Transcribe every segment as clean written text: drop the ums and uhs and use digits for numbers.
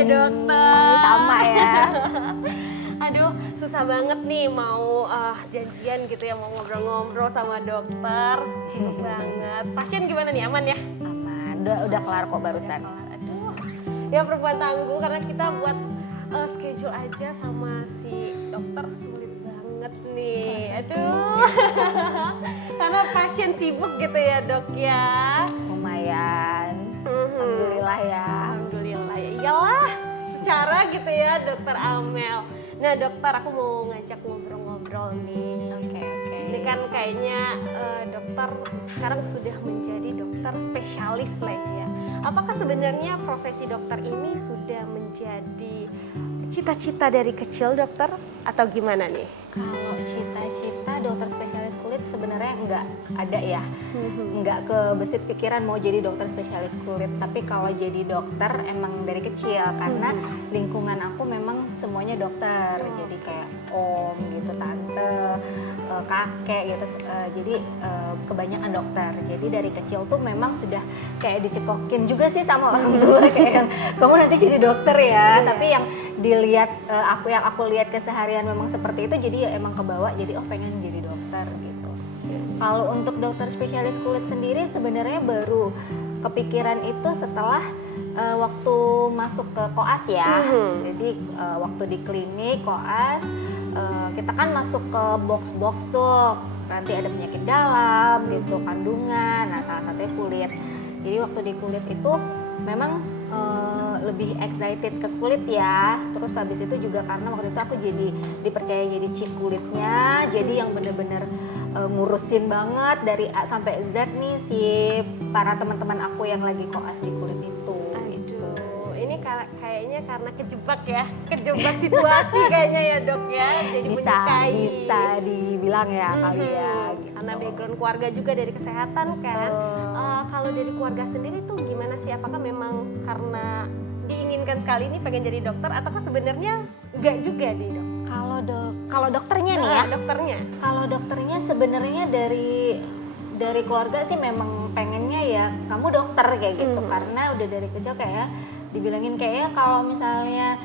ya dokter. Sama ya. Aduh, susah banget nih mau janjian gitu ya, mau ngobrol-ngobrol sama dokter. Sibuk banget. Pasien gimana nih, aman ya? Aman, udah kelar kok barusan. Aduh, ya perempuan tangguh karena kita buat schedule aja sama si dokter sulit banget nih. Aduh, karena pasien sibuk gitu ya dok ya. Lumayan, alhamdulillah ya. Alhamdulillah ya, iyalah secara gitu ya dokter Amel. Nah dokter, aku mau ngajak ngobrol-ngobrol nih. Oke. Ini kan kayaknya dokter sekarang sudah menjadi dokter spesialis lah ya. Apakah sebenarnya profesi dokter ini sudah menjadi cita-cita dari kecil dokter atau gimana nih? Kalau cita-cita dokter spesialis kulit sebenarnya nggak ada ya, nggak kebesit pikiran mau jadi dokter spesialis kulit. Tapi kalau jadi dokter emang dari kecil karena lingkungan aku memang semuanya dokter, jadi kayak om gitu, tante, kakek gitu. Jadi kebanyakan dokter. Jadi dari kecil tuh memang sudah kayak dicekokin juga sih sama orang tua kayak yang kamu nanti jadi dokter ya. Tapi yang dilihat aku lihat keseharian memang seperti itu, jadi ya emang kebawa jadi pengen jadi dokter gitu. Kalau untuk dokter spesialis kulit sendiri sebenarnya baru kepikiran itu setelah waktu masuk ke koas ya. Jadi waktu di klinik koas kita kan masuk ke box-box tuh, nanti ada penyakit dalam gitu, kandungan, nah salah satunya kulit. Jadi waktu di kulit itu memang lebih excited ke kulit ya. Terus habis itu juga karena waktu itu aku jadi dipercaya jadi chief kulitnya, jadi yang bener-bener ngurusin banget dari A sampai Z nih si para teman-teman aku yang lagi koas di kulit itu. Aduh, ini kayaknya karena kejebak ya, kejebak situasi kayaknya ya dok ya, jadi menyukai. Bisa dibilang ya kali ya. Gitu. Karena background keluarga juga dari kesehatan kan. Kalau dari keluarga sendiri tuh gimana sih? Apakah memang karena diinginkan sekali ini pengen jadi dokter, ataukah sebenarnya enggak juga nih dok? Kalau dokternya nih ya. Dokternya. Kalau dokternya sebenarnya dari keluarga sih memang pengennya ya kamu dokter kayak gitu, karena udah dari kecil kayak dibilangin kayak kalau misalnya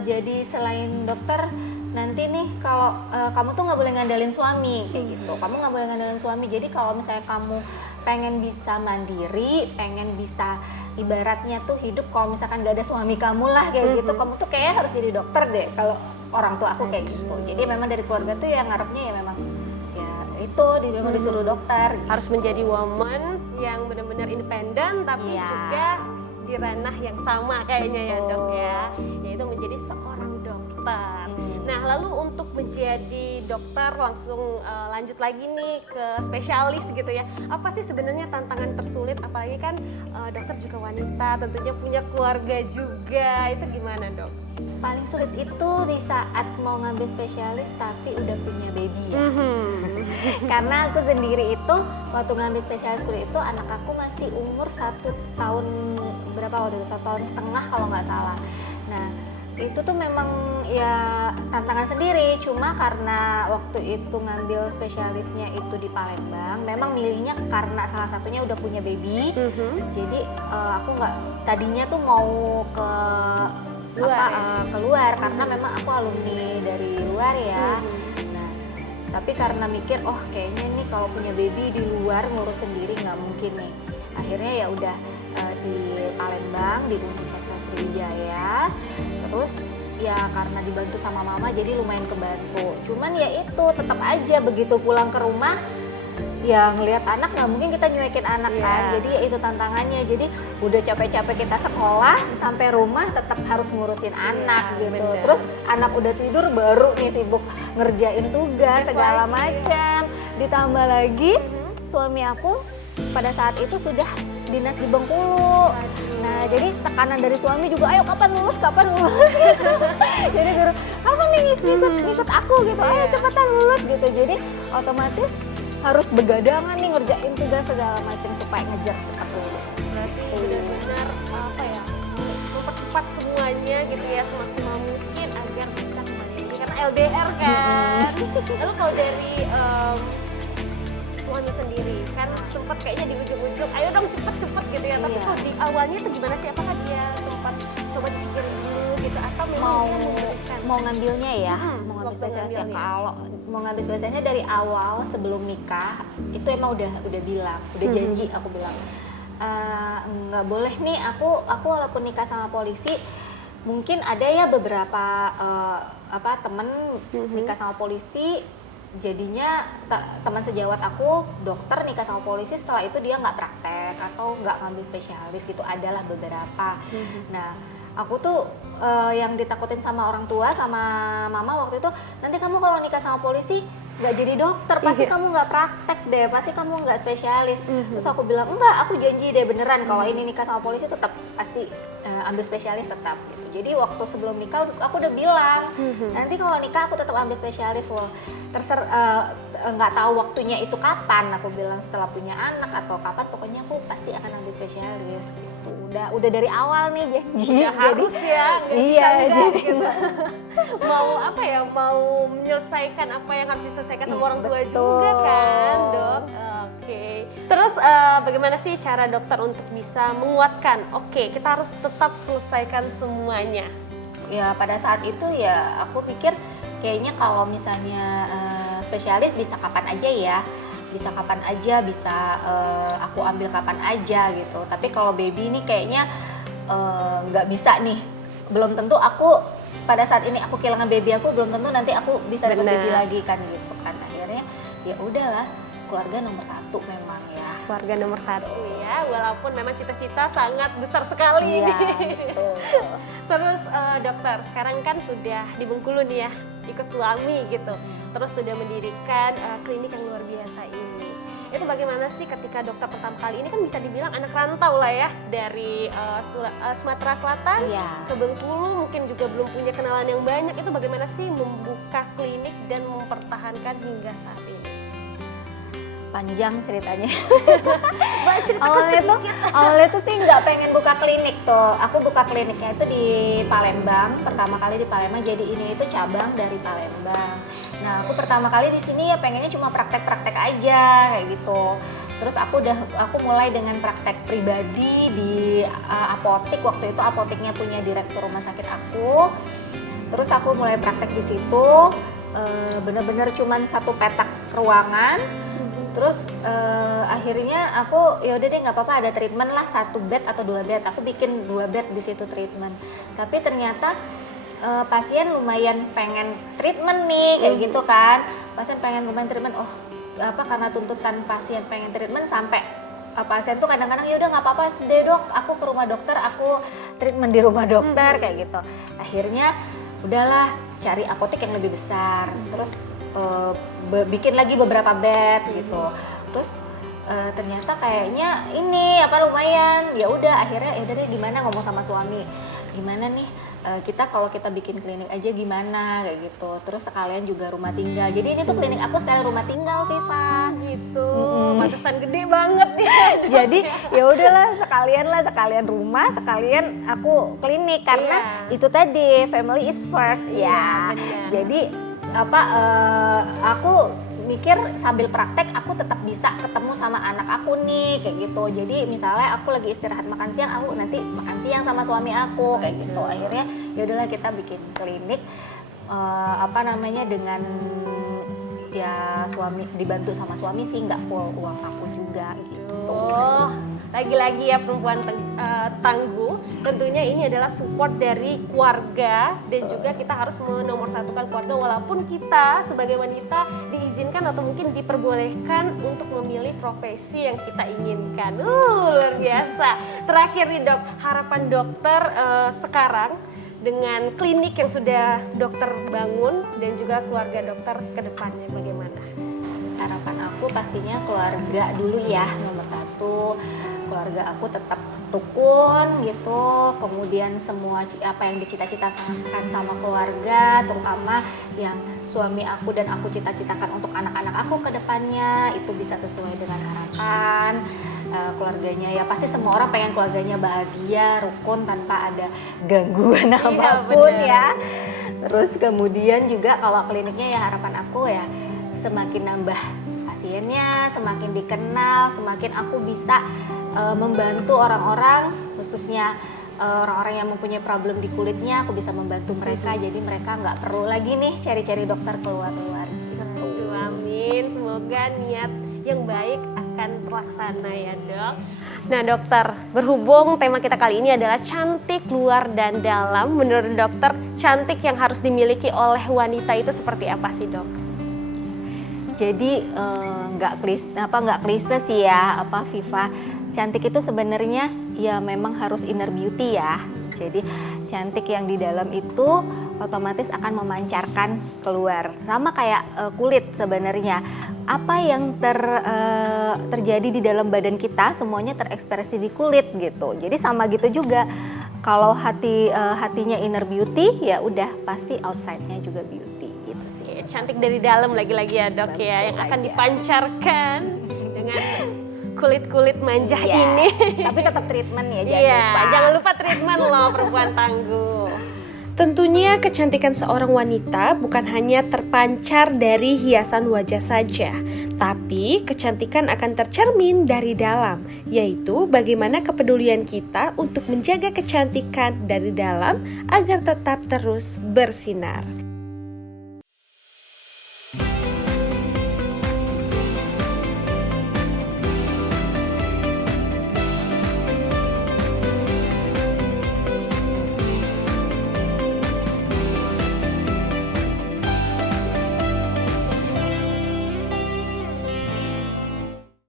jadi selain dokter nanti nih kalau kamu tuh nggak boleh ngandalin suami kayak gitu, kamu nggak boleh ngandalin suami. Jadi kalau misalnya kamu pengen bisa mandiri, pengen bisa ibaratnya tuh hidup kalau misalkan gak ada suami kamu lah kayak gitu, kamu tuh kayak harus jadi dokter deh. Kalau orang tua aku kayak gitu. Jadi memang dari keluarga tuh yang ngarepnya ya memang ya itu memang disuruh dokter gitu. Harus menjadi woman yang benar-benar independen tapi juga di ranah yang sama kayaknya ya dok ya, yaitu menjadi seorang dokter. Nah lalu untuk menjadi dokter langsung lanjut lagi nih ke spesialis gitu ya, apa sih sebenarnya tantangan tersulit, apalagi kan dokter juga wanita, tentunya punya keluarga juga, itu gimana dok? Paling sulit itu di saat mau ngambil spesialis tapi udah punya baby ya. Karena aku sendiri itu waktu ngambil spesialis kulit itu anak aku masih umur 1 tahun berapa waktu itu, 1 tahun setengah kalau nggak salah. Nah itu tuh memang ya tantangan sendiri, cuma karena waktu itu ngambil spesialisnya itu di Palembang, memang milihnya karena salah satunya udah punya baby. Jadi aku nggak, tadinya tuh mau ke keluar karena memang aku alumni dari luar ya. Nah tapi karena mikir kayaknya nih kalau punya baby di luar ngurus sendiri nggak mungkin nih, akhirnya ya udah di Palembang di Universitas Sriwijaya. Terus ya karena dibantu sama mama jadi lumayan kebantu, cuman ya itu tetap aja begitu pulang ke rumah ya ngelihat anak nggak mungkin kita nyuekin anak kan. Jadi ya itu tantangannya, jadi udah capek-capek kita sekolah sampai rumah tetap harus ngurusin anak gitu. Bener. Terus anak udah tidur baru nih sibuk ngerjain tugas segala macam. Ditambah lagi suami aku pada saat itu sudah dinas di Bengkulu. Nah jadi tekanan dari suami juga, ayo kapan lulus gitu. Jadi suruh kapan nih ngikut aku gitu, ayo cepetan lulus gitu. Jadi otomatis harus begadangan nih ngerjain tugas segala macam supaya ngejar cepat lulus. Berarti benar-benar mempercepat semuanya gitu ya semaksimal mungkin agar bisa kembali lagi karena LDR kan. Lalu kalau dari suami sendiri kan sempat kayaknya di ujung-ujung ayo dong cepet-cepet gitu ya, tapi kalau di awalnya itu gimana sih, apakah dia sempat coba dipikirin dulu mau yang memberikan? mau ngambilnya ya, mau ngambil waktu spesialis ya. ngambilnya. Kalau mau ngambil spesialisnya dari awal sebelum nikah itu emang udah bilang, udah janji aku bilang nggak boleh nih aku walaupun nikah sama polisi mungkin ada ya beberapa temen nikah sama polisi jadinya teman sejawat aku dokter nikah sama polisi setelah itu dia nggak praktek atau nggak ngambil spesialis gitu, adalah beberapa. Nah aku tuh yang ditakutin sama orang tua sama mama waktu itu, nanti kamu kalau nikah sama polisi nggak jadi dokter, pasti kamu nggak praktek deh, pasti kamu nggak spesialis. Terus aku bilang enggak, aku janji deh beneran kalau ini nikah sama polisi tetap pasti ambil spesialis tetap gitu. Jadi waktu sebelum nikah aku udah bilang nanti kalau nikah aku tetap ambil spesialis loh, nggak tahu waktunya itu kapan, aku bilang setelah punya anak atau kapan, pokoknya aku pasti akan ambil spesialis gitu. Udah dari awal nih janji. Udah harus ya, nggak iya, bisa enggak jadi gitu. Mau apa ya, mau menyelesaikan apa yang harus diselesaikan sama orang tua juga kan dok. Oke. Terus bagaimana sih cara dokter untuk bisa menguatkan? Oke, kita harus tetap selesaikan semuanya. Ya pada saat itu ya aku pikir kayaknya kalau misalnya spesialis bisa kapan aja ya, bisa kapan aja, bisa aku ambil kapan aja gitu. Tapi kalau baby ini kayaknya nggak bisa nih, belum tentu aku pada saat ini aku kehilangan baby aku, belum tentu nanti aku bisa dapat baby lagi kan gitu kan. Akhirnya ya udahlah, keluarga nomor satu memang ya. Keluarga nomor satu ya, walaupun memang cita-cita sangat besar sekali Iya, ini. betul. Terus dokter, sekarang kan sudah di Bengkulu nih ya, ikut suami gitu. Terus sudah mendirikan klinik yang luar biasa ini. Itu bagaimana sih ketika dokter pertama kali ini, kan bisa dibilang anak rantau lah ya, dari Sumatera Selatan ke Bengkulu, mungkin juga belum punya kenalan yang banyak. Itu bagaimana sih membuka klinik dan mempertahankan hingga saat ini? Panjang ceritanya. Cerita awalnya tuh sih nggak pengen buka klinik tuh. Aku buka kliniknya itu di Palembang, pertama kali di Palembang. Jadi ini itu cabang dari Palembang. Nah aku pertama kali di sini ya pengennya cuma praktek-praktek aja kayak gitu. Terus aku mulai dengan praktek pribadi di apotek. Waktu itu apoteknya punya direktur rumah sakit aku. Terus aku mulai praktek di situ. Bener-bener cuman satu petak ruangan. Terus akhirnya aku ya udah deh nggak apa-apa, ada treatment lah 1 bed atau 2 bed. Aku bikin 2 bed di situ treatment. Tapi ternyata pasien lumayan pengen treatment nih kayak gitu kan. Pasien pengen lumayan treatment. Oh karena tuntutan pasien pengen treatment sampai pasien tuh kadang-kadang ya udah nggak apa-apa deh dok, aku ke rumah dokter, aku treatment di rumah dokter kayak gitu. Akhirnya udahlah cari apotek yang lebih besar. Terus bikin lagi beberapa bed gitu. Terus ternyata kayaknya ini lumayan. Ya udah akhirnya ya udah deh, gimana ngomong sama suami, gimana nih kita kalau kita bikin klinik aja gimana kayak gitu. Terus sekalian juga rumah tinggal. Jadi ini tuh klinik aku sekalian rumah tinggal, Viva. Gitu. Pantesan gede banget ya. Jadi ya udahlah sekalian rumah, sekalian aku klinik karena itu tadi family is first ya. Benar. Jadi aku mikir sambil praktek aku tetap bisa ketemu sama anak aku nih kayak gitu. Jadi misalnya aku lagi istirahat makan siang, aku nanti makan siang sama suami aku kayak gitu. Akhirnya ya udahlah kita bikin klinik dengan ya suami, dibantu sama suami sih, nggak full uang aku juga gitu. Lagi-lagi ya perempuan tangguh, tentunya ini adalah support dari keluarga dan juga kita harus menomorsatukan keluarga walaupun kita sebagai wanita diizinkan atau mungkin diperbolehkan untuk memilih profesi yang kita inginkan. Luar biasa. Terakhir nih dok, harapan dokter sekarang dengan klinik yang sudah dokter bangun dan juga keluarga dokter ke depannya bagaimana? Harapan aku pastinya keluarga dulu ya, nomor 1. Keluarga aku tetap rukun gitu, kemudian semua apa yang dicita-citakan sama keluarga, terutama yang suami aku dan aku cita-citakan untuk anak-anak aku ke depannya itu bisa sesuai dengan harapan keluarganya. Ya pasti semua orang pengen keluarganya bahagia, rukun, tanpa ada gangguan apapun ya. Terus kemudian juga kalau kliniknya ya harapan aku ya semakin nambah pasiennya, semakin dikenal, semakin aku bisa membantu orang-orang khususnya orang-orang yang mempunyai problem di kulitnya, aku bisa membantu mereka. Jadi mereka nggak perlu lagi nih cari-cari dokter keluar-luar. Aduh, amin. Semoga niat yang baik akan terlaksana ya dok. Nah dokter, berhubung tema kita kali ini adalah cantik luar dan dalam, menurut dokter cantik yang harus dimiliki oleh wanita itu seperti apa sih dok? Jadi nggak klise sih ya, Viva. Cantik itu sebenarnya ya memang harus inner beauty ya. Jadi cantik yang di dalam itu otomatis akan memancarkan keluar. Sama kayak kulit sebenarnya. Apa yang terjadi di dalam badan kita semuanya terekspresi di kulit gitu. Jadi sama gitu juga. Kalau hatinya inner beauty ya udah pasti outside-nya juga beauty gitu sih. Oke, cantik dari dalam lagi-lagi ya dok. Betul ya, yang akan aja. dipancarkan dengan kulit-kulit manja Iya, ini. Tapi tetap treatment ya, jangan Iya, lupa. jangan lupa treatment loh perempuan tangguh. Tentunya kecantikan seorang wanita bukan hanya terpancar dari hiasan wajah saja, tapi kecantikan akan tercermin dari dalam, yaitu bagaimana kepedulian kita untuk menjaga kecantikan dari dalam agar tetap terus bersinar.